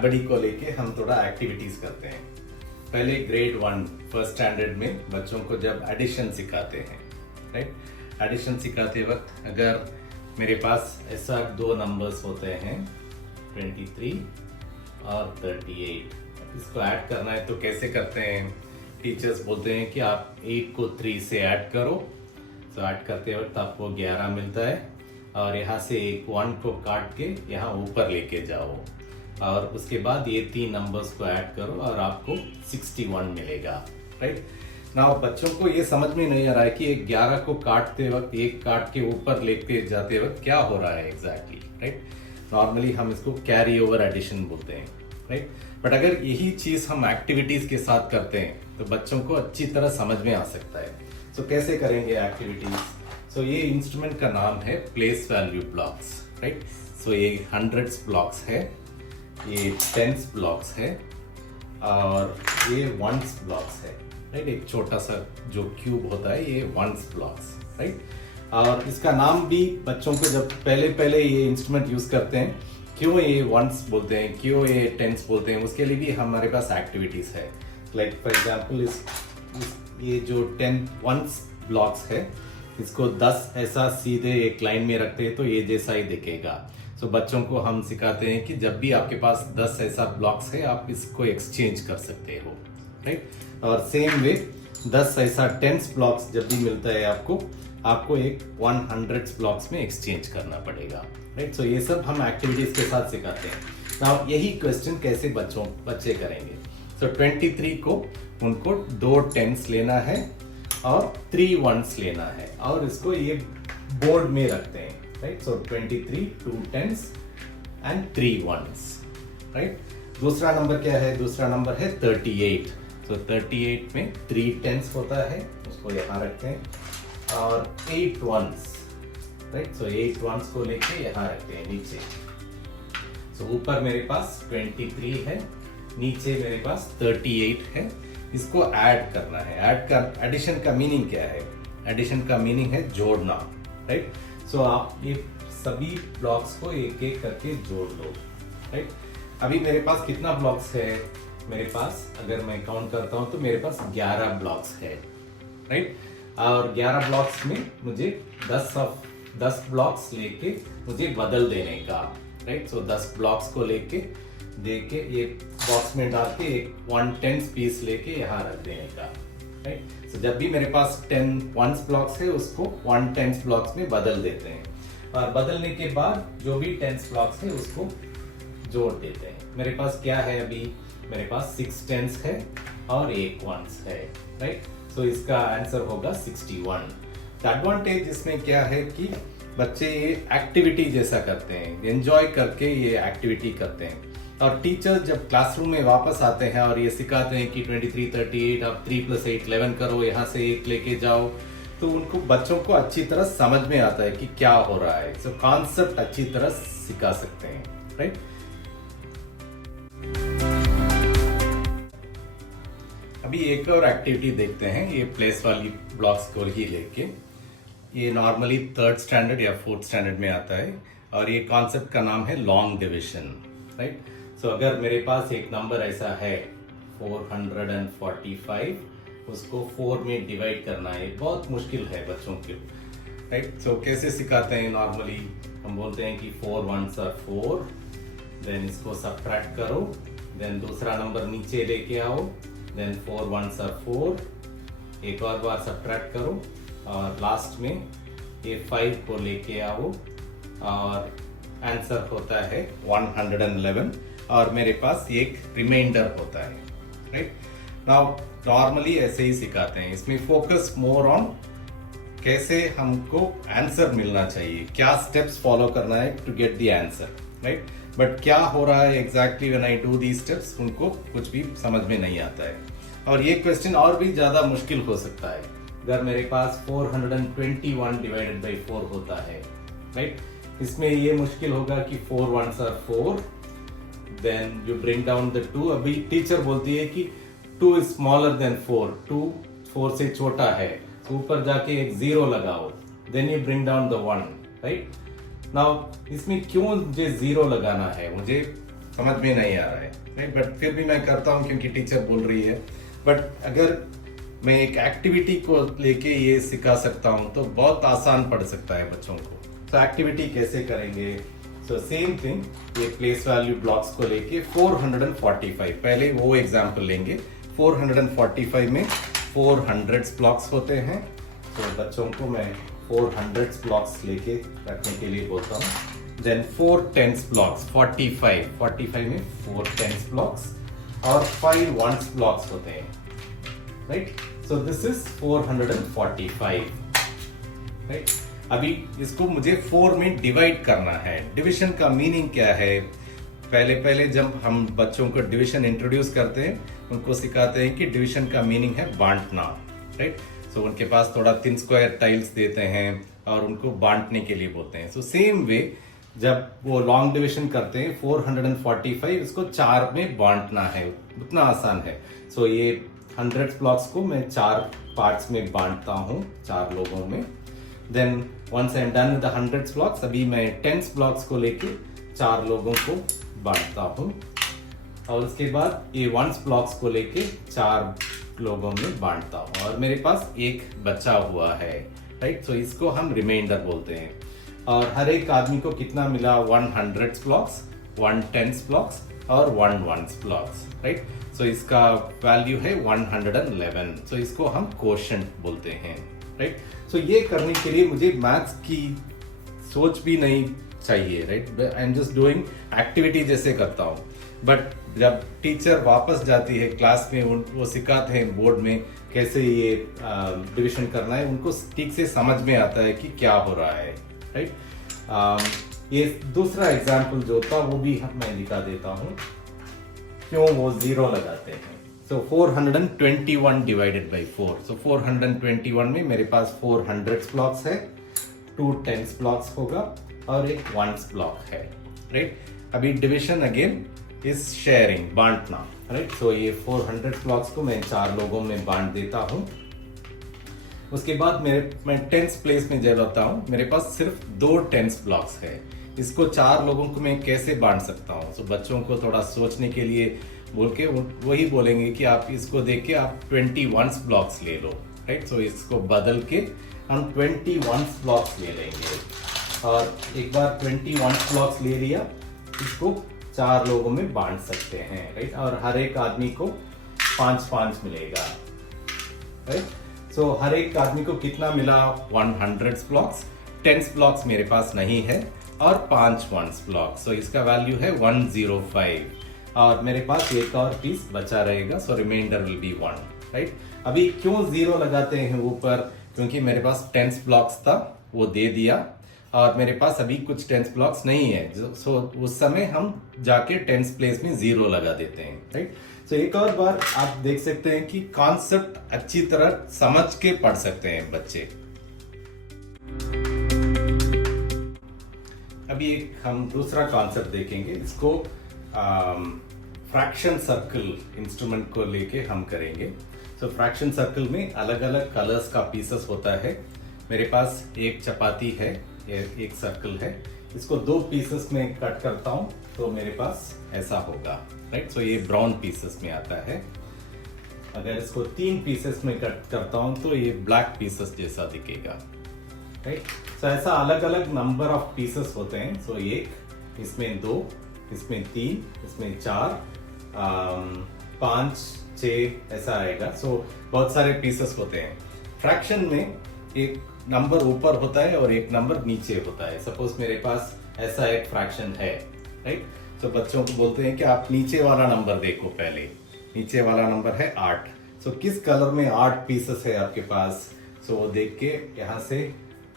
गड़बड़ी को लेके हम थोड़ा एक्टिविटीज करते हैं। पहले ग्रेड 1 फर्स्ट स्टैंडर्ड में बच्चों को जब एडिशन सिखाते हैं, राइट, एडिशन सिखाते वक्त अगर मेरे पास ऐसा दो नंबर्स होते हैं 23 और 38, इसको ऐड करना है तो कैसे करते हैं? टीचर्स बोलते हैं कि आप 8 को 3 से ऐड करो, तो ऐड करते वक्त आपको 11 मिलता है और यहाँ से एक 1 को काट के यहाँ ऊपर लेके जाओ और उसके बाद ये 3 नंबर्स को ऐड करो और आपको 61 मिलेगा, राइट। नाउ बच्चों को ये समझ में नहीं आ रहा है कि एक 11 को काटते वक्त, एक काट के ऊपर लेके जाते वक्त क्या हो रहा है एग्जैक्टली, राइट। नॉर्मली हम इसको कैरी ओवर एडिशन बोलते हैं, राइट। बट अगर यही चीज हम एक्टिविटीज के साथ करते हैं तो बच्चों को अच्छी तरह समझ में आ सकता है। सो कैसे करेंगे एक्टिविटीज? सो ये इंस्ट्रूमेंट का नाम है place value blocks, right. So ये 100s ब्लॉक्स है, ये 10s ब्लॉक्स है और ये 1s ब्लॉक्स है, राइट। एक छोटा सा जो क्यूब होता है ये 1s ब्लॉक्स, राइट। और इसका नाम भी बच्चों को जब पहले ये इंस्ट्रूमेंट यूज करते हैं, क्यों ये 1s बोलते हैं, क्यों ये 10s बोलते हैं, उसके लिए भी हमारे पास एक्टिविटीज है। लाइक फॉर एग्जाम्पल ये जो 1s ब्लॉक्स है इसको 10 ऐसा सीधे एक लाइन में रखते हैं तो ये जैसा ही दिखेगा। सो बच्चों को हम सिखाते हैं कि जब भी आपके पास 10 ऐसा ब्लॉक्स है आप इसको एक्सचेंज कर सकते हो, राइट। और सेम वे 10 ऐसा 10s ब्लॉक्स जब भी मिलता है आपको एक 100s ब्लॉक्स में एक्सचेंज करना पड़ेगा, राइट। सो ये सब हम एक्टिविटीज के साथ सिखाते हैं। नाउ यही क्वेश्चन कैसे बच्चे करेंगे? सो 23 को उनको 2 10s लेना है और 3 1s लेना है और इसको ये बोर्ड में रखते हैं, right. So 23 2 10s and 3 1s, right. दूसरा नंबर क्या है? दूसरा नंबर है 38। सो 38 में 3 10s होता है, उसको यहाँ रखते हैं और 8 1s, राइट। सो 8 1s को लेके यहाँ रखते हैं नीचे। सो ऊपर मेरे पास 23 है, नीचे मेरे पास 38 है, इसको ऐड करना है। एडिशन का मीनिंग क्या है? एडिशन का मीनिंग है जोड़ना, राइट। सो आप ये सभी ब्लॉक्स को एक एक करके जोड़ लो, राइट। अभी मेरे पास कितना ब्लॉक्स है? मेरे पास अगर मैं काउंट करता हूं तो मेरे पास 11 ब्लॉक्स है, राइट। और 11 ब्लॉक्स में मुझे 10 ब्लॉक्स लेके मुझे बदल देने का, राइट। सो 10 ब्लॉक्स को लेके देके ये बॉक्स में डाल के एक 1/10 पीस लेके यहाँ रख देने का, राइट। सो जब भी मेरे पास 10 1s ब्लॉक्स है उसको 1/10 ब्लॉक्स में बदल देते हैं और बदलने के बाद जो भी 10s ब्लॉक्स है उसको जोड़ देते हैं। मेरे पास क्या है? अभी मेरे पास 6 10s है और 1 1s है, राइट। सो इसका आंसर होगा 61। एडवांटेज इसमें क्या है कि बच्चे ये एक्टिविटी जैसा करते हैं, एंजॉय करके ये एक्टिविटी करते हैं और टीचर जब क्लासरूम में वापस आते हैं और ये सिखाते हैं कि 23 38 आप 3 + 8 11 करो, यहाँ से 1 लेके जाओ, तो उनको बच्चों को अच्छी तरह समझ में आता है कि क्या हो रहा है। सो कॉन्सेप्ट अच्छी तरह सिखा सकते हैं, राइट। अभी एक और एक्टिविटी देखते हैं, ये प्लेस वाली ब्लॉक्स को ही लेके। ये नॉर्मली 3rd स्टैंडर्ड या 4th स्टैंडर्ड में आता है और ये कॉन्सेप्ट का नाम है लॉन्ग डिविजन, राइट। सो अगर मेरे पास एक नंबर ऐसा है 445, उसको 4 में डिवाइड करना है, बहुत मुश्किल है बच्चों के, राइट। सो कैसे सिखाते हैं? नॉर्मली हम बोलते हैं कि 4 1s are 4, देन इसको सब्ट्रैक्ट करो, देन दूसरा नंबर नीचे लेके आओ, देन 4 1s are 4, एक और बार सब्ट्रैक्ट करो और लास्ट में ये 5 को लेके आओ और आंसर होता है 111 और मेरे पास एक रिमाइंडर होता है, राइट। नाउ नॉर्मली ऐसे ही सिखाते हैं, इसमें फोकस मोर ऑन कैसे हमको आंसर मिलना चाहिए, क्या स्टेप्स फॉलो करना है to get the answer, right. But क्या हो रहा है exactly when I do the steps, उनको कुछ भी समझ में नहीं आता है। और ये क्वेश्चन और भी ज्यादा मुश्किल हो सकता है अगर मेरे पास 421 डिवाइडेड बाई 4 होता है, राइट। इसमें ये मुश्किल होगा कि 4 1s are 4, then you bring down the 2। अभी टीचर बोलती है कि 2 is smaller than 4, 2 4 से छोटा है, तो ऊपर जाके एक 0 लगाओ, then you bring down the 1, right. Now इसमें क्यों मुझे 0 लगाना है? मुझे समझ में नहीं आ रहा है, राइट, बट फिर भी मैं करता हूँ क्योंकि टीचर बोल रही है। बट अगर मैं एक एक्टिविटी को लेके ये सिखा सकता हूँ तो बहुत आसान पड़ सकता है बच्चों को। तो एक्टिविटी कैसे करेंगे? सो सेम थिंग, ये प्लेस वैल्यू ब्लॉक्स को लेके 445, पहले वो एग्जाम्पल लेंगे। 445 में 400 ब्लॉक्स होते हैं, तो बच्चों को मैं 400 ब्लॉक्स लेके रखने के लिए बोलता हूँ। देन 4 10s ब्लॉक्स, 45 में 4 10s ब्लॉक्स और 5 1s ब्लॉक्स होते हैं, right. So this is 445, right. अभी इसको मुझे 4 में डिवाइड करना है। डिवीजन का मीनिंग क्या है? पहले जब हम बच्चों को डिवीजन इंट्रोड्यूस करते हैं, उनको सिखाते हैं कि डिवीजन का मीनिंग है बांटना, राइट। सो उनके पास थोड़ा थिन स्क्वायर टाइल्स देते हैं और उनको बांटने के लिए बोलते हैं। सो सेम वे जब वो लॉन्ग डिवीजन करते हैं 445, इसको 4 में बांटना है, उतना आसान है। सो ये 100 ब्लॉक्स को मैं 4 पार्ट्स में बांटता हूँ, 4 लोगों में। Then once I am done with the 100 blocks, अभी मैं 10 ब्लॉक्स को लेके 4 लोगों को बांटता हूँ और उसके बाद ये 1 ब्लॉक्स को लेके 4 लोगों में बांटता हूँ और मेरे पास एक बचा हुआ है, राइट। सो इसको हम रिमाइंडर बोलते हैं। और हर एक आदमी को कितना मिला? 100 ब्लॉक्स, 1 10 ब्लॉक्स और 1 1 ब्लॉक्स, राइट। सो इसका वैल्यू है 111। सो इसको हम क्वोशंट बोलते हैं, राइट। सो ये करने के लिए मुझे मैथ्स की सोच भी नहीं चाहिए, right. I am just doing activity जैसे करता हूँ। बट जब टीचर वापस जाती है क्लास में, वो सिखाते हैं बोर्ड में कैसे ये डिवीजन करना है, उनको ठीक से समझ में आता है कि क्या हो रहा है, राइट। ये दूसरा एग्जाम्पल जो था वो भी मैं दिखा देता हूँ, क्यों वो 0 लगाते हैं। सो 421 डिवाइडेड बाई 4। सो 421 में मेरे पास 400 ब्लॉक्स है, 2 10 ब्लॉक्स होगा और एक 1 ब्लॉक है, राइट। अभी डिविजन अगेन इज शेयरिंग, बांटना, राइट। सो ये 400 ब्लॉक्स को मैं 4 लोगों में बांट देता हूँ। उसके बाद मैं 10th प्लेस में जब आता हूँ, मेरे पास सिर्फ 2 10 ब्लॉक्स है। इसको 4 लोगों को मैं कैसे बांट सकता हूँ? सो बच्चों को थोड़ा सोचने के लिए बोल के वही बोलेंगे कि आप इसको देख के आप 21 ब्लॉक्स ले लो, राइट। सो इसको बदल के हम 21 ब्लॉक्स ले लेंगे और एक बार 21 ब्लॉक्स ले लिया, इसको 4 लोगों में बांट सकते हैं, राइट। और हर एक आदमी को 5-5 मिलेगा, राइट। सो हर एक आदमी को कितना मिला? 100 ब्लॉक्स। 10 ब्लॉक्स मेरे पास नहीं है और 5 1 ब्लॉक। सो इसका वैल्यू है 105 और मेरे पास एक और पीस बचा रहेगा। सो रिमाइंडर विल बी 1, राइट। अभी क्यों 0 लगाते हैं ऊपर? क्योंकि मेरे पास 10 ब्लॉक्स था, वो दे दिया और मेरे पास अभी कुछ 10 ब्लॉक्स नहीं है। सो उस समय हम जाके 10th प्लेस में 0 लगा देते हैं, राइट। सो एक और बार आप देख सकते हैं कि कॉन्सेप्ट अच्छी तरह समझ के पढ़ सकते हैं बच्चे। अभी एक हम दूसरा कॉन्सेप्ट देखेंगे, इसको फ्रैक्शन सर्कल इंस्ट्रूमेंट को लेके हम करेंगे। सो फ्रैक्शन सर्कल में अलग अलग कलर्स का पीसेस होता है। मेरे पास एक चपाती है, एक सर्कल है, इसको 2 पीसेस में कट करता हूं तो मेरे पास ऐसा होगा, राइट। सो ये ब्राउन पीसेस में आता है। अगर इसको 3 पीसेस में कट करता हूं तो ये ब्लैक पीसेस जैसा दिखेगा, राइट। सो ऐसा अलग अलग नंबर ऑफ पीसेस होते हैं। सो 1, इसमें 2, इसमें 3, इसमें 4, 5 6 ऐसा आएगा। सो बहुत सारे पीसेस होते हैं। फ्रैक्शन में एक नंबर ऊपर होता है और एक नंबर नीचे होता है। सपोज मेरे पास ऐसा एक फ्रैक्शन है, राइट। तो बच्चों को बोलते हैं कि आप नीचे वाला नंबर देखो पहले। नीचे वाला नंबर है 8। सो किस कलर में 8 पीसेस है आपके पास? सो वो देख के यहाँ से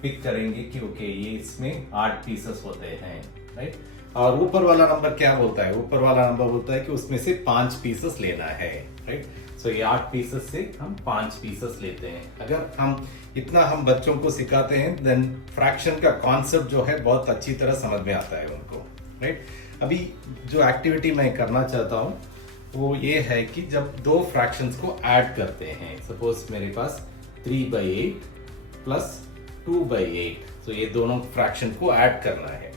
पिक करेंगे कि ओके ये इसमें 8 पीसेस होते हैं, राइट। और ऊपर वाला नंबर क्या बोलता है? ऊपर वाला नंबर बोलता है कि उसमें से 5 पीसेस लेना है, राइट। सो ये 8 पीसेस से हम 5 पीसेस लेते हैं। अगर हम बच्चों को सिखाते हैं देन फ्रैक्शन का कॉन्सेप्ट जो है बहुत अच्छी तरह समझ में आता है उनको, राइट। अभी जो एक्टिविटी मैं करना चाहता हूँ वो ये है कि जब 2 फ्रैक्शंस को ऐड करते हैं, सपोज मेरे पास 3/8 प्लस 2/8, तो ये दोनों फ्रैक्शन को ऐड करना है।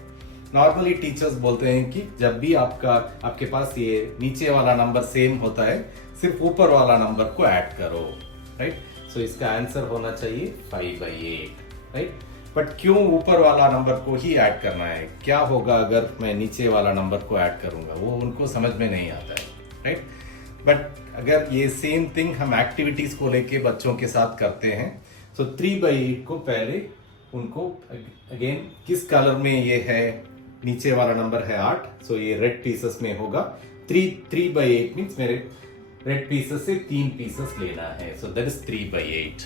नॉर्मली टीचर्स बोलते हैं कि जब भी आपके पास ये नीचे वाला नंबर सेम होता है, सिर्फ ऊपर वाला नंबर को ऐड करो, राइट। सो इसका आंसर होना चाहिए 5/8, राइट। बट क्यों ऊपर वाला नंबर को ही ऐड करना है? क्या होगा अगर मैं नीचे वाला नंबर को ऐड करूंगा? वो उनको समझ में नहीं आता है, राइट। बट अगर ये सेम थिंग हम एक्टिविटीज को लेके बच्चों के साथ करते हैं, तो 3/8 को पहले उनको अगेन किस कलर में ये है, नीचे वाला नंबर है 8, सो ये रेड पीसेस में होगा। 3/8 मीन्स मेरे रेड पीसेस से 3 पीसेस लेना है, सो दैट इज 3/8,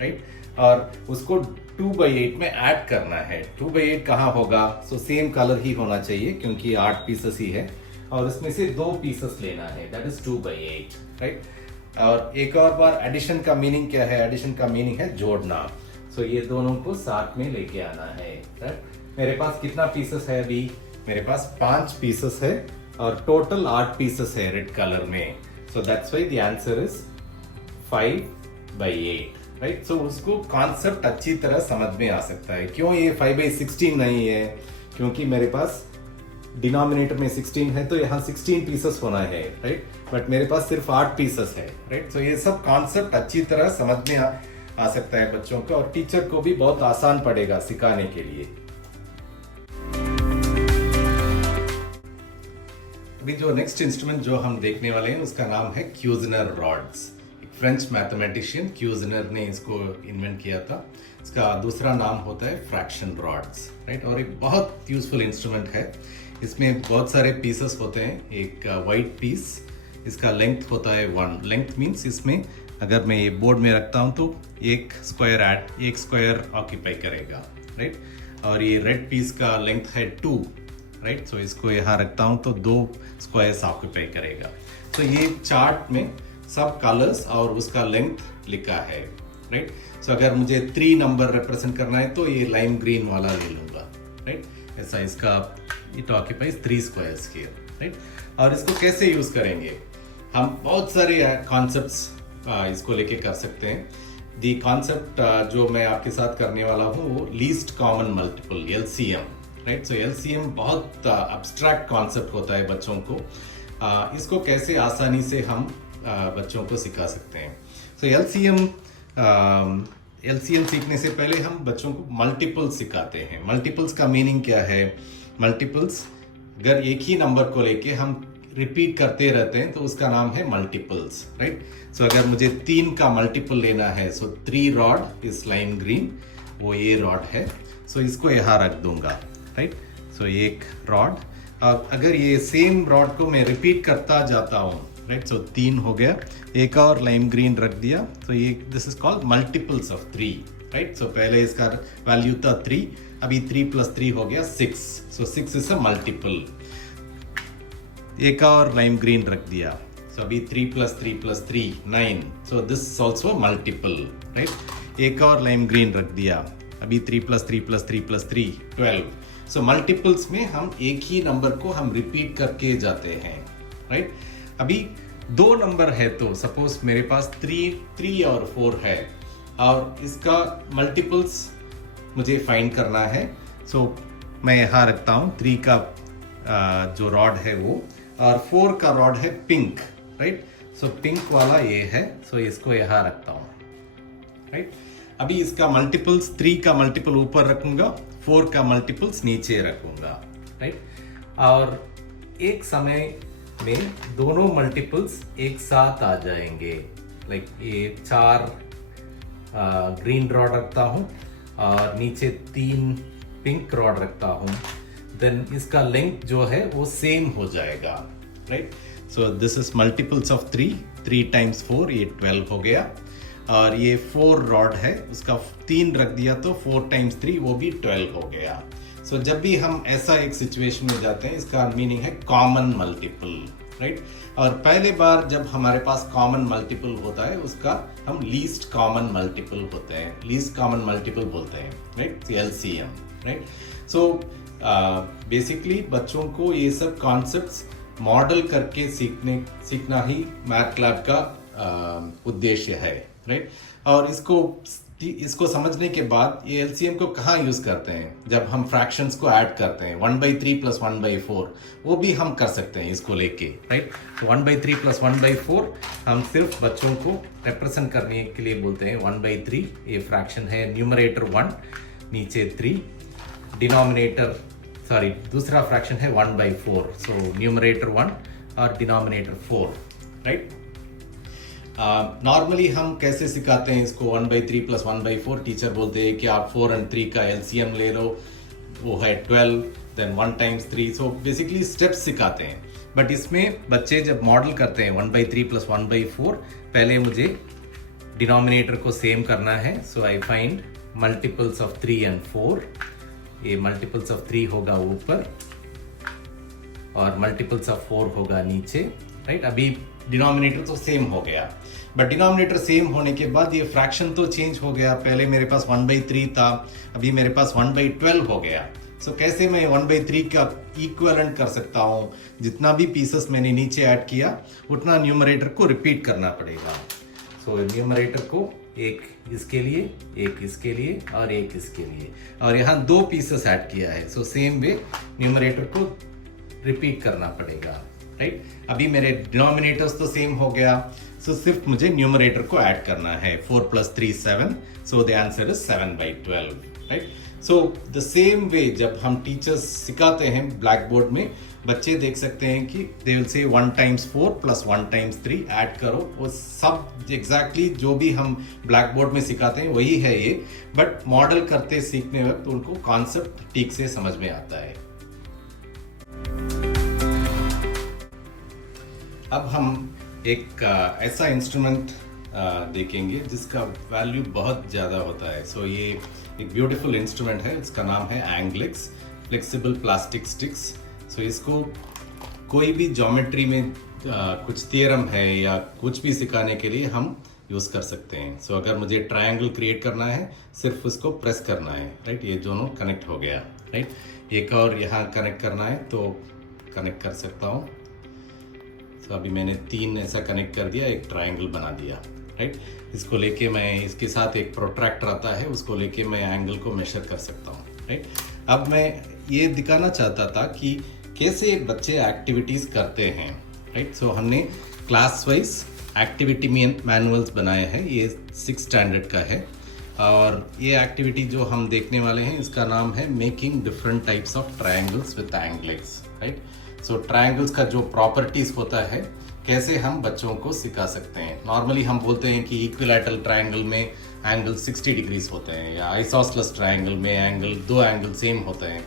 राइट। और उसको 2/8 में ऐड करना है। 2/8 कहाँ होगा? सो सेम कलर ही होना चाहिए क्योंकि 8 पीसेस ही है, और उसमें से 2 पीसेस लेना है, दैट इज 2/8, राइट। और एक और बार एडिशन का मीनिंग क्या है? एडिशन का मीनिंग है जोड़ना। सो ये दोनों को साथ में लेके आना है, राइट। मेरे पास कितना पीसेस है अभी? मेरे पास 5 पीसेस है और टोटल 8 पीसेस है रेड कलर में, so that's why the answer is 5/8, right. So उसको कॉन्सेप्ट अच्छी तरह समझ में आ सकता है। क्यों ये 5/16 नहीं है? क्योंकि मेरे पास डिनोमिनेटर में 16 है, तो यहाँ 16 पीसेस होना है, राइट। बट मेरे पास सिर्फ 8 पीसेस है, राइट। सो ये सब कॉन्सेप्ट अच्छी तरह समझ में आ सकता है बच्चों को, और टीचर को भी बहुत आसान पड़ेगा सिखाने के लिए। अभी जो नेक्स्ट इंस्ट्रूमेंट जो हम देखने वाले हैं उसका नाम है क्यूजनर रॉड्स। फ्रेंच मैथमेटिशियन क्यूजनर ने इसको इन्वेंट किया था। इसका दूसरा नाम होता है फ्रैक्शन रॉड्स, राइट। और एक बहुत यूजफुल इंस्ट्रूमेंट है। इसमें बहुत सारे पीसेस होते हैं। एक वाइट पीस, इसका लेंथ होता है 1। लेंथ मीन्स इसमें अगर मैं ये बोर्ड में रखता हूँ तो एक स्क्वायर ऑक्यूपाई करेगा, राइट। और ये रेड पीस का लेंथ है 2, राइट। सो इसको यहाँ रखता हूँ तो 2 स्क्वायर्स ऑक्यूपाई करेगा। तो ये चार्ट में सब कलर्स और उसका लेंथ लिखा है, राइट। सो अगर मुझे 3 नंबर रिप्रेजेंट करना है तो ये लाइम ग्रीन वाला ले लूंगा, राइट। ऐसा इसका it occupies 3 squares here, right. और इसको कैसे यूज करेंगे? हम बहुत सारे कॉन्सेप्ट्स इसको लेके कर सकते हैं। दी कॉन्सेप्ट जो मैं आपके साथ करने वाला हूँ वो least common multiple, LCM, right. So LCM बहुत अब्स्ट्रैक्ट कॉन्सेप्ट होता है बच्चों को। इसको कैसे आसानी से हम बच्चों को सिखा सकते हैं? सो LCM सीखने से पहले हम बच्चों को मल्टीपल्स सिखाते हैं। मल्टीपल्स का मीनिंग क्या है? मल्टीपल्स अगर एक ही नंबर को लेके हम रिपीट करते रहते हैं तो उसका नाम है मल्टीपल्स, राइट। सो अगर मुझे 3 का मल्टीपल लेना है, सो 3 रॉड इज लाइम ग्रीन, वो ये रॉड है। सो इसको यहाँ रख दूंगा, राइट। सो एक रॉड, और अगर ये सेम रॉड को मैं रिपीट करता जाता हूँ, राइट। सो 3 हो गया, एक और लाइम ग्रीन रख दिया, तो ये this is called multiples of 3, right. So पहले इसका वैल्यू था 3, अभी 3 + 3 हो गया 6, सो 6 इज अ मल्टीपल। एक और लाइम ग्रीन रख दिया, सो अभी 3 + 3 + 3 9, सो this is also multiple, right. एक और लाइम ग्रीन रख दिया, अभी 3 + 3 + 3 + 3 12। सो मल्टीपल्स में हम एक ही नंबर को हम रिपीट करके जाते हैं, राइट। अभी 2 नंबर है, तो सपोज मेरे पास 3 और 4 है, और इसका मल्टीपल्स मुझे फाइंड करना है। सो मैं यहाँ रखता हूँ 3 का जो रॉड है वो, और 4 का रॉड है पिंक, राइट। सो पिंक वाला ये है, सो इसको यहाँ रखता हूँ, राइट। अभी इसका मल्टीपल्स 3 का मल्टीपल ऊपर रखूंगा, 4 का मल्टीपल्स नीचे रखूंगा, राइट। और एक समय में दोनों मल्टीपल्स एक साथ आ जाएंगे। लाइक ये 4 ग्रीन रॉड रखता हूँ और नीचे 3 पिंक रॉड रखता हूँ, देन इसका लेंथ जो है वो सेम हो जाएगा, right. So this is multiples of 3 × 4, ये 12 हो गया। और ये 4 रॉड है, उसका 3 रख दिया तो 4 × 3 वो भी 12 हो गया। सो जब भी हम ऐसा एक सिचुएशन में जाते हैं, इसका मीनिंग है कॉमन मल्टीपल, राइट। और पहले बार जब हमारे पास कॉमन मल्टीपल होता है उसका हम लीस्ट कॉमन मल्टीपल होते हैं, लीस्ट कॉमन मल्टीपल बोलते हैं, right. LCM, right. So basically बच्चों को ये सब कॉन्सेप्ट्स मॉडल करके सीखना ही मैथ क्लब का उद्देश्य है, राइट। और इसको इसको समझने के बाद ये एलसीएम को कहाँ यूज करते हैं, जब हम फ्रैक्शंस को ऐड करते हैं 1/3 प्लस 1/4, वो भी हम कर सकते हैं इसको लेके, राइट। तो 1/3 प्लस 1/4 हम सिर्फ बच्चों को रिप्रेजेंट करने के लिए बोलते हैं 1/3। ये फ्रैक्शन है, न्यूमरेटर 1 नीचे 3, डिनोमिनेटर दूसरा फ्रैक्शन है 1/4, सो न्यूमरेटर 1 और डिनोमिनेटर 4, राइट। नॉर्मली हम कैसे सिखाते हैं इसको, 1/3 प्लस 1/4, टीचर बोलते हैं कि आप 4 और 3 का एलसीएम ले लो, वो है 12, then 1 times 3, so basically steps सिखाते हैं। बट इसमें बच्चे जब मॉडल करते हैं 1/3 प्लस 1/4, पहले मुझे डिनोमिनेटर को सेम करना है, so I find multiples of 3 and 4। ये मल्टीपल्स ऑफ 3 होगा ऊपर और मल्टीपल्स ऑफ 4 होगा नीचे, राइट। अभी डिनोमिनेटर तो सेम हो गया, बट डिनोमिनेटर सेम होने के बाद ये फ्रैक्शन तो चेंज हो गया। पहले मेरे पास 1/3 था, अभी मेरे पास 1/12 हो गया। सो कैसे मैं 1/3 का इक्विवेलेंट कर सकता हूँ, जितना भी पीसेस मैंने नीचे ऐड किया उतना न्यूमरेटर को रिपीट करना पड़ेगा। सो न्यूमरेटर को एक इसके लिए, एक इसके लिए और एक इसके लिए, और यहाँ 2 पीसेस ऐड किया है, सो सेम वे न्यूमरेटर को रिपीट करना पड़ेगा, राइट। अभी मेरे डिनोमिनेटर्स तो सेम हो गया, सो सिर्फ मुझे न्यूमरेटर को ऐड करना है। 4 + 3 7, सो the answer is 7/12, right. So the same way जब हम टीचर्स सिखाते हैं ब्लैक बोर्ड में, बच्चे देख सकते हैं कि they will say 1 times 4 plus 1 times 3 add करो, वो सब एग्जैक्टली जो भी हम ब्लैक बोर्ड में सिखाते हैं वही है ये, बट मॉडल करते सीखने वक्त उनको कॉन्सेप्ट ठीक से समझ में आता है। अब हम एक ऐसा इंस्ट्रूमेंट देखेंगे जिसका वैल्यू बहुत ज़्यादा होता है। सो ये एक ब्यूटीफुल इंस्ट्रूमेंट है, इसका नाम है एंग्लिक्स फ्लेक्सिबल प्लास्टिक स्टिक्स। सो इसको कोई भी ज्योमेट्री में कुछ थियरम है या कुछ भी सिखाने के लिए हम यूज़ कर सकते हैं। सो अगर मुझे ट्रायंगल क्रिएट करना है, सिर्फ उसको प्रेस करना है, राइट। ये दोनों कनेक्ट हो गया, राइट। एक और यहाँ कनेक्ट करना है तो कनेक्ट कर सकता हूँ। तो अभी मैंने 3 ऐसा कनेक्ट कर दिया, एक ट्रायंगल बना दिया, राइट। इसको लेके मैं, इसके साथ एक प्रोट्रैक्टर आता है, उसको लेके मैं एंगल को मेजर कर सकता हूँ, राइट। अब मैं ये दिखाना चाहता था कि कैसे बच्चे एक्टिविटीज़ करते हैं, राइट। सो हमने क्लास वाइज एक्टिविटी मैनुअल्स बनाए हैं, ये 6th स्टैंडर्ड का है, और ये एक्टिविटी जो हम देखने वाले हैं इसका नाम है making different types of triangles with angles, right. So triangles का जो प्रॉपर्टीज होता है, कैसे हम बच्चों को सिखा सकते हैं। नॉर्मली हम बोलते हैं कि इक्विलैटरल ट्रायंगल में एंगल 60 डिग्रीज होते हैं, या आइसोसेलेस ट्रायंगल में 2 एंगल सेम होते हैं,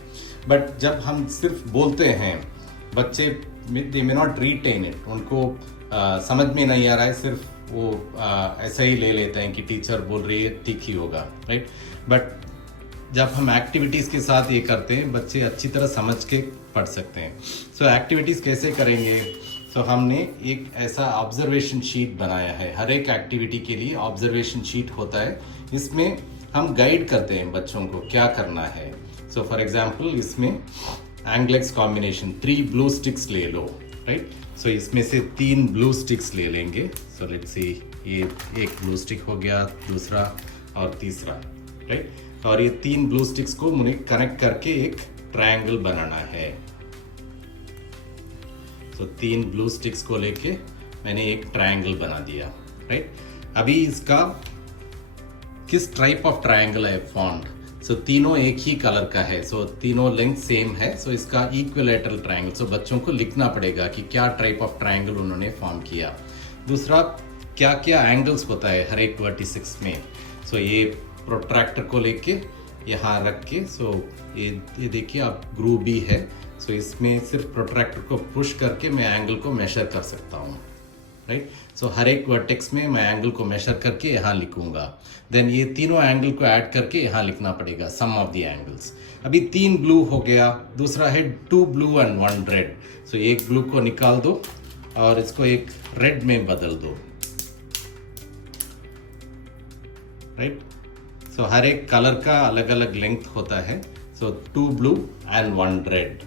बट जब हम सिर्फ बोलते हैं, बच्चे दे मे नॉट रिटेन इट, उनको समझ में नहीं आ रहा है, सिर्फ वो ऐसा ही ले लेते हैं कि टीचर बोल रही है ठीक ही होगा, राइट। बट जब हम एक्टिविटीज़ के साथ ये करते हैं, बच्चे अच्छी तरह समझ के पढ़ सकते हैं। सो एक्टिविटीज़ कैसे करेंगे, सो हमने एक ऐसा ऑब्जर्वेशन शीट बनाया है। हर एक एक्टिविटी के लिए ऑब्जर्वेशन शीट होता है, इसमें हम गाइड करते हैं बच्चों को क्या करना है। सो फॉर एग्जांपल इसमें एंग्लेक्स कॉम्बिनेशन 3 ब्लू स्टिक्स ले लो, राइट। सो इसमें से 3 ब्लू स्टिक्स ले लेंगे। सो लेट्स सी, ये एक ब्लू स्टिक हो गया, दूसरा और तीसरा, राइट। और ये 3 ब्लू स्टिक्स को मुझे कनेक्ट करके एक ट्रायंगल बनाना है। तो 3 ब्लू स्टिक्स को लेके मैंने एक ट्रायंगल बना दिया, राइट। अभी इसका किस टाइप ऑफ ट्रायंगल है फॉन्ट, सो तीनों एक ही कलर का है, सो तीनों लेंथ सेम है, सो इसका इक्विलैटरल ट्रायंगल। सो बच्चों को लिखना पड़ेगा कि क्या टाइप ऑफ ट्रायंगल उन्होंने फॉर्म किया। दूसरा, क्या क्या एंगल्स होता है हर एक वर्टिसेस में। सो ये प्रोट्रैक्टर को लेके यहाँ रख के, सो ये देखिए आप ग्रूव भी है, सो इसमें सिर्फ प्रोट्रैक्टर को पुश करके मैं एंगल को मेजर कर सकता हूँ, राइट। सो हर एक वर्टेक्स में मैं एंगल को मेजर करके यहाँ लिखूंगा, देन ये तीनों एंगल को ऐड करके यहाँ लिखना पड़ेगा सम ऑफ द एंगल्स। अभी 3 ब्लू हो गया, दूसरा है 2 ब्लू एंड 1 रेड। सो एक ब्लू को निकाल दो और इसको एक रेड में बदल दो, राइट। सो हर एक कलर का अलग अलग लेंथ होता है। सो 2 ब्लू एंड 1 रेड।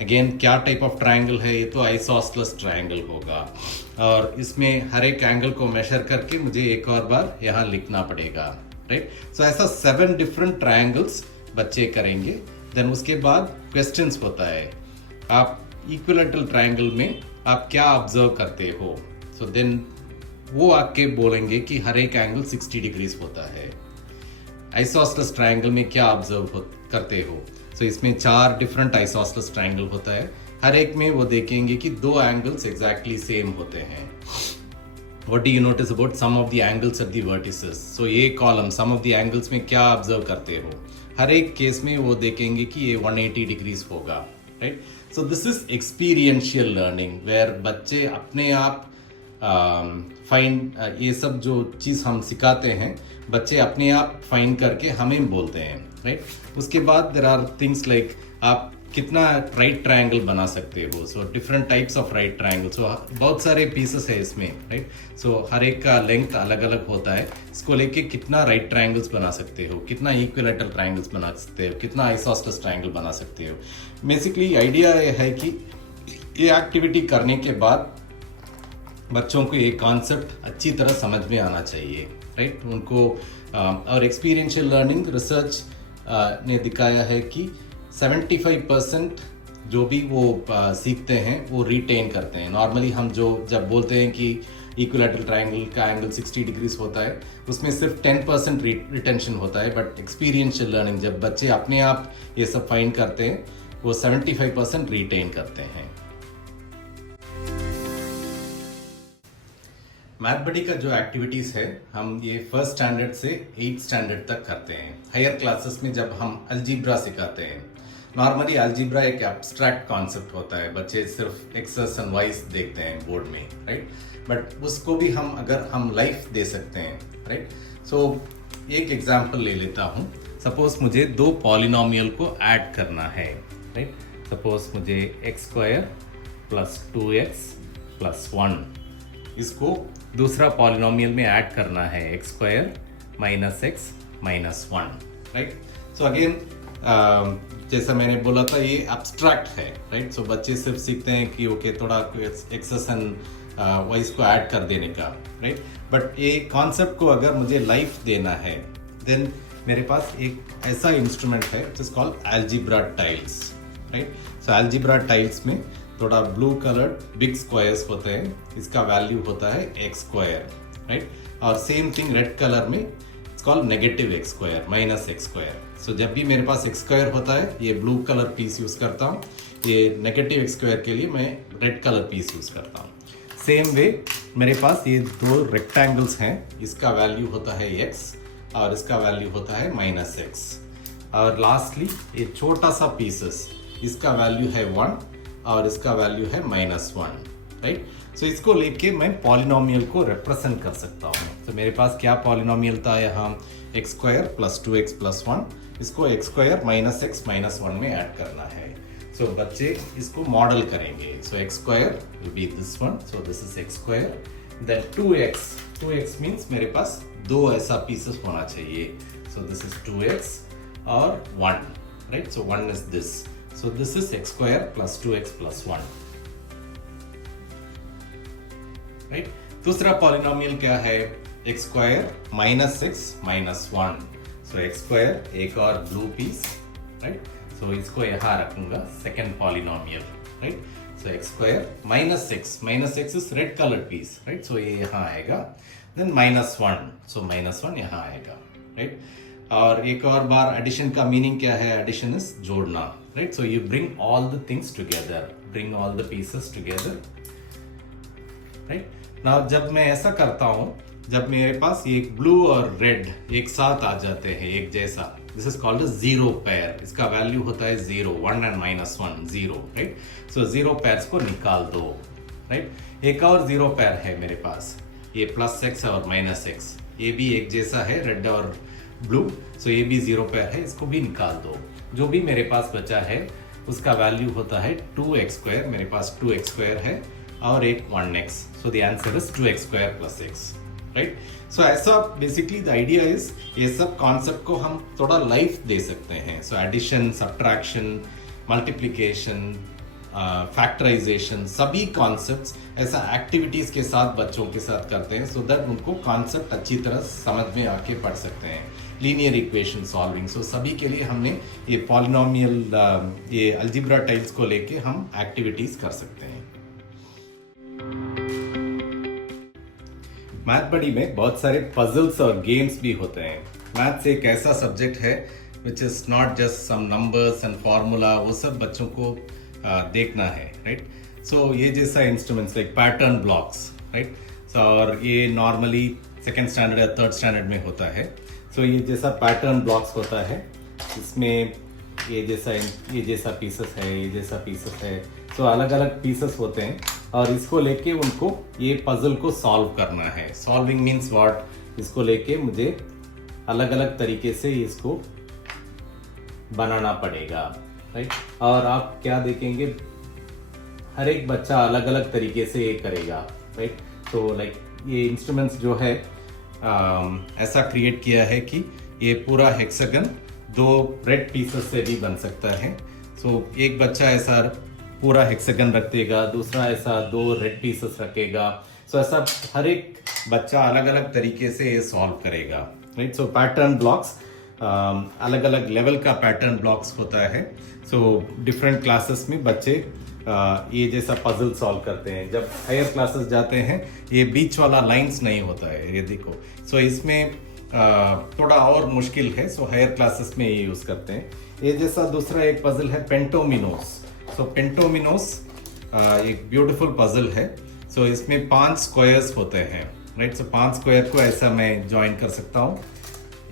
अगेन क्या टाइप ऑफ ट्रायंगल है, ये तो आइसोसेलेस ट्रायंगल होगा, और इसमें हर एक एंगल को मेजर करके मुझे एक और बार यहाँ लिखना पड़ेगा, राइट। सो ऐसा 7 डिफरेंट ट्रायंगल्स बच्चे करेंगे। देन उसके बाद क्वेश्चंस होता है, आप इक्विलैटरल ट्रायंगल में आप क्या ऑब्जर्व करते हो। सो देन वो आके बोलेंगे कि हर एक एंगल 60 डिग्रीज होता है। आइसोसेलेस ट्रायंगल में क्या ऑब्जर्व करते हो। सो इसमें 4 डिफरेंट आइसोसेलेस ट्रायंगल होता है। हर एक में वो देखेंगे कि 2 एंगल्स एग्जैक्टली सेम होते हैं। What do you notice about some of the angles at the vertices? So ये column sum of the angles में क्या ऑब्जर्व करते हो। हर एक केस में वो देखेंगे कि ये 180 डिग्रीज होगा, right. So this is experiential learning where बच्चे अपने आप फाइंड ये सब जो चीज़ हम सिखाते हैं बच्चे अपने आप फाइंड करके हमें बोलते हैं, राइट। उसके बाद देयर आर थिंग्स लाइक आप कितना राइट ट्रायंगल बना सकते हो। So different types of right triangle, so बहुत सारे पीसेस है इसमें, राइट। सो हर एक का लेंथ अलग अलग होता है। इसको लेके कितना राइट ट्रायंगल्स बना सकते हो, कितना इक्विलैटरल ट्रायंगल्स बना सकते हो, कितना आइसोसेलेस ट्रायंगल बना सकते हो। बेसिकली आइडिया ये है कि ये एक्टिविटी करने के बाद बच्चों को ये कॉन्सेप्ट अच्छी तरह समझ में आना चाहिए, राइट। उनको और एक्सपीरियंशियल लर्निंग रिसर्च ने दिखाया है कि 75% जो भी वो सीखते हैं वो रिटेन करते हैं। नॉर्मली हम जब बोलते हैं कि इक्विलैटरल ट्रायंगल का एंगल 60 डिग्रीज होता है उसमें सिर्फ 10% रिटेंशन होता है, बट एक्सपीरियंशियल लर्निंग जब बच्चे अपने आप ये सब फाइंड करते हैं वो 75% रिटेन करते हैं। मैथमेटिक्स का जो एक्टिविटीज़ है हम ये 1st स्टैंडर्ड से 8th स्टैंडर्ड तक करते हैं। हायर क्लासेस में जब हम अलजेब्रा सिखाते हैं, नॉर्मली अलजेब्रा एक एब्स्ट्रैक्ट कॉन्सेप्ट होता है, बच्चे सिर्फ एक्सेस एंड वाइज देखते हैं बोर्ड में, राइट। बट उसको भी हम लाइफ दे सकते हैं, राइट। सो एक एग्जांपल ले लेता हूँ। सपोज मुझे 2 पॉलिनोमियल को ऐड करना है, राइट। सपोज मुझे x² + 2x + 1 इसको दूसरा पॉलिनोमियल में ऐड करना है, x² - x - 1, right. So again जैसा मैंने बोला था ये एब्स्ट्रैक्ट है, राइट। सो बच्चे सिर्फ सीखते हैं कि ओके थोड़ा एक्सेस एंड वाइज को ऐड कर देने का, राइट। बट ये कॉन्सेप्ट को अगर मुझे लाइफ देना है देन मेरे पास एक ऐसा इंस्ट्रूमेंट है which is called algebra tiles, right. So algebra tiles में थोड़ा ब्लू कलर्ड बिग स्क्वायर्स होते हैं, इसका वैल्यू होता है x², राइट। और सेम थिंग रेड कलर में it's called negative x² - x²। सो जब भी मेरे पास x² होता है ये ब्लू कलर पीस यूज करता हूँ, ये नेगेटिव x² के लिए मैं रेड कलर पीस यूज करता हूँ। सेम वे मेरे पास ये 2 रेक्टेंगल्स हैं, इसका वैल्यू होता है x और इसका वैल्यू होता है -x। और लास्टली ये छोटा सा पीसेस इसका वैल्यू है 1 और इसका वैल्यू है -1, राइट। सो इसको लेके मैं पॉलिनोमियल को रिप्रेजेंट कर सकता हूँ। तो मेरे पास क्या पॉलिनोमियल था यहाँ, x² + 2x + 1, इसको x² - x - 1 में ऐड करना है। सो बच्चे इसको मॉडल करेंगे। सो x² will be this one, so this is x², then 2x means मेरे पास 2 ऐसा पीसेस होना चाहिए। सो दिस इज 2x और 1, right. So 1 is this, so this is x² + 2x + 1, right. दूसरा पॉलिनोमियल क्या है, x² - x - 1। सो x² एक और ब्लू पीस, राइट। सो इसको यहाँ रखूंगा, second polynomial, right. So x² - x is red colour piece, right. So ये यहाँ आएगा, देन -1, सो -1 यहाँ आएगा, राइट। और एक और बार एडिशन का मीनिंग क्या है, एडिशन इज जोड़ना, right. So you bring all the things together, bring all the pieces together, right. Now जब मैं ऐसा करता हूँ, जब मेरे पास ये ब्लू और रेड एक साथ आ जाते हैं एक जैसा, this is called zero pair. इसका वैल्यू होता है 0, 1 and -1, 0, राइट। सो 0 पेयर्स को निकाल दो, राइट। एक और 0 पेयर है मेरे पास, ये +x और -x, ये भी एक जैसा है, रेड और ब्लू। सो ये भी 0 पेयर है, इसको भी निकाल दो। जो भी मेरे पास बचा है उसका वैल्यू होता है 2x², मेरे पास 2x² है और एक 1x। So the answer is 2x² + x, right. So ऐसा बेसिकली द आइडिया इज ये सब कॉन्सेप्ट को हम थोड़ा लाइफ दे सकते हैं। So addition, subtraction, multiplication, factorisation, सभी कॉन्सेप्ट्स ऐसा एक्टिविटीज़ के साथ बच्चों के साथ करते हैं सो दैट उनको कॉन्सेप्ट अच्छी तरह समझ में आके पढ़ सकते हैं। लीनियर इक्वेशन सॉल्विंग, सो सभी के लिए हमने ये पॉलिनोमियल ये अलजेब्रा टाइल्स को लेके हम एक्टिविटीज़ कर सकते हैं। मैथ बडी में बहुत सारे पजल्स और गेम्स भी होते हैं। मैथ्स एक ऐसा सब्जेक्ट है which is not just some numbers and formula, वो सब बच्चों को देखना है, राइट। सो ये जैसा instruments like pattern blocks, right, और ये नॉर्मली सेकेंड स्टैंडर्ड या थर्ड स्टैंडर्ड में होता है। सो ये जैसा पैटर्न ब्लॉक्स होता है, इसमें ये जैसा पीसेस है, ये जैसा पीसेस है, सो अलग अलग पीसेस होते हैं और इसको लेके उनको ये पजल को सॉल्व करना है। सॉल्विंग मीन्स व्हाट, इसको लेके मुझे अलग अलग तरीके से इसको बनाना पड़ेगा, राइट। और आप क्या देखेंगे, हर एक बच्चा अलग अलग तरीके से ये करेगा, राइट। तो लाइक ये इंस्ट्रूमेंट्स जो है ऐसा क्रिएट किया है कि ये पूरा हेक्सागन 2 रेड पीसेस से भी बन सकता है। सो एक बच्चा ऐसा पूरा हेक्सागन रख देगा, दूसरा ऐसा 2 रेड पीसेस रखेगा। सो ऐसा हर एक बच्चा अलग अलग तरीके से ये सॉल्व करेगा, राइट। सो पैटर्न ब्लॉक्स, अलग अलग लेवल का पैटर्न ब्लॉक्स होता है। सो डिफरेंट क्लासेस में बच्चे ये जैसा पजल सॉल्व करते हैं। जब हायर क्लासेस जाते हैं ये बीच वाला लाइंस नहीं होता है, ये देखो। सो इसमें थोड़ा और मुश्किल है, सो हायर क्लासेस में ये यूज़ करते हैं। ये जैसा दूसरा एक पजल है पेंटोमिनोस। सो पेंटोमिनोस एक ब्यूटीफुल पजल है। सो इसमें 5 स्क्वायर्स होते हैं, राइट। सो 5 स्क्वायर को ऐसा मैं ज्वाइन कर सकता हूँ,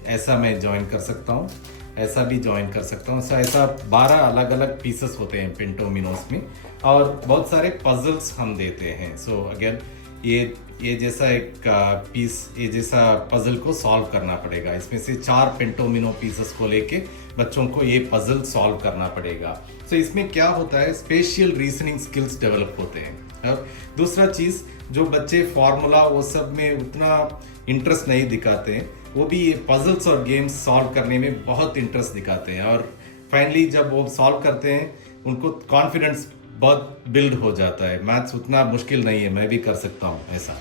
ऐसा मैं ज्वाइन कर सकता हूँ, ऐसा भी ज्वाइन कर सकता हूँ। ऐसा 12 अलग अलग पीसेस होते हैं पेंटोमिनोस में और बहुत सारे पजल्स हम देते हैं। सो अगेन ये जैसा एक पीस, ये जैसा पजल को सॉल्व करना पड़ेगा। इसमें से 4 पेंटोमिनो पीसेस को लेके बच्चों को ये पजल सॉल्व करना पड़ेगा। सो इसमें क्या होता है, स्पेशियल रीजनिंग स्किल्स डेवलप होते हैं। और दूसरा चीज़, जो बच्चे फार्मूला वो सब में उतना इंटरेस्ट नहीं दिखाते हैं, वो भी ये पजल्स और गेम्स सॉल्व करने में बहुत इंटरेस्ट दिखाते हैं। और फाइनली जब वो सॉल्व करते हैं उनको कॉन्फिडेंस बहुत बिल्ड हो जाता है। मैथ्स उतना मुश्किल नहीं है, मैं भी कर सकता हूँ ऐसा।